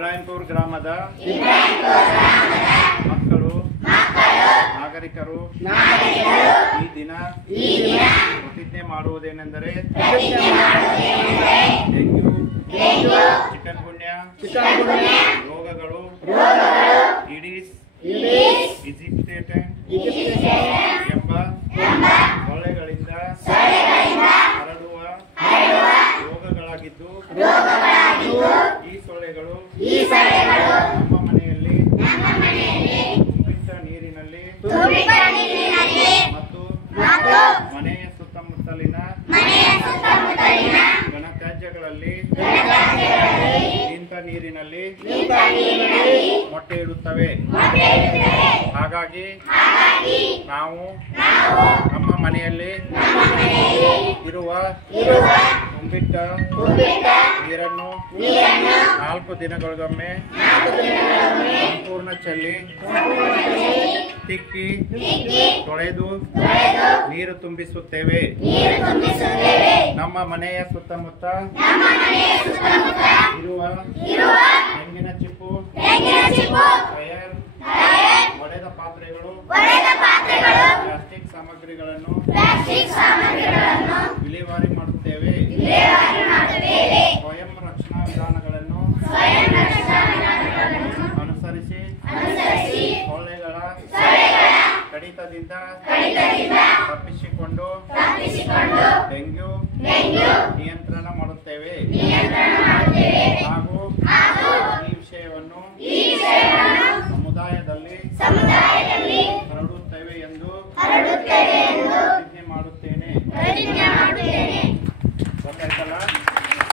ಇಬ್ರಾಹಿಂಪುರ ಗ್ರಾಮದ ಮಕ್ಕಳು ನಾಗರಿಕರು ಈ ದಿನ ಪ್ರತಿಜ್ಞೆ ಮಾಡುವುದೇನೆಂದರೆ ಡೆಂಗ್ಯೂ, ಚಿಕನ್ ಗುನ್ಯಾ ರೋಗಗಳು, ಈಡಿಸ್, ಈಜಿಪ್ಟಿಯನ್ ಎಂಬ ಸೊಳ್ಳೆಗಳಿಂದ ಹರಡುವ ರೋಗಗಳಾಗಿದ್ದು ಈ ಸೊಳ್ಳೆಗಳು ನಮ್ಮ ಮನೆಯಲ್ಲಿ ತುಂಬಿಟ್ಟ ನೀರಿನಲ್ಲಿ ಮತ್ತು ಮನೆಯ ಸುತ್ತಮುತ್ತಲಿನ ಘನತ್ಯಾಜ್ಯಗಳಲ್ಲಿ ನಿಂತ ನೀರಿನಲ್ಲಿ ಮೊಟ್ಟೆ ಇಡುತ್ತವೆ. ಹಾಗಾಗಿ ನಾವು ನಮ್ಮ ಮನೆಯಲ್ಲಿ ಇರುವ ತುಂಬಿಟ್ಟ ನೀರನ್ನು 4 ದಿನಗಳಿಗೊಮ್ಮೆ ಸಂಪೂರ್ಣ ಚೆಲ್ಲಿ ತಿಕ್ಕಿ ತೊಳೆದು ನೀರು ತುಂಬಿಸುತ್ತೇವೆ. ನಮ್ಮ ಮನೆಯ ಸುತ್ತಮುತ್ತ ಇರುವ ತೆಂಗಿನ ಚಿಪ್ಪು, ಟೈರ್, ಒಡೆದ ಪಾತ್ರೆಗಳು, ಪ್ಲಾಸ್ಟಿಕ್ ಸಾಮಗ್ರಿಗಳನ್ನು ವಿಲೇವಾರಿ ಮಾಡುತ್ತೇವೆ. ಸ್ವಯಂ ರಕ್ಷಣಾ ವಿಧಾನಗಳನ್ನು ಅನುಸರಿಸಿ ಸೊಳ್ಳೆಗಳ ಕಡಿತದಿಂದ ತಪ್ಪಿಸಿಕೊಂಡು ಡೆಂಗ್ಯೂ ನಿಯಂತ್ರಣ ಮಾಡುತ್ತೇವೆ.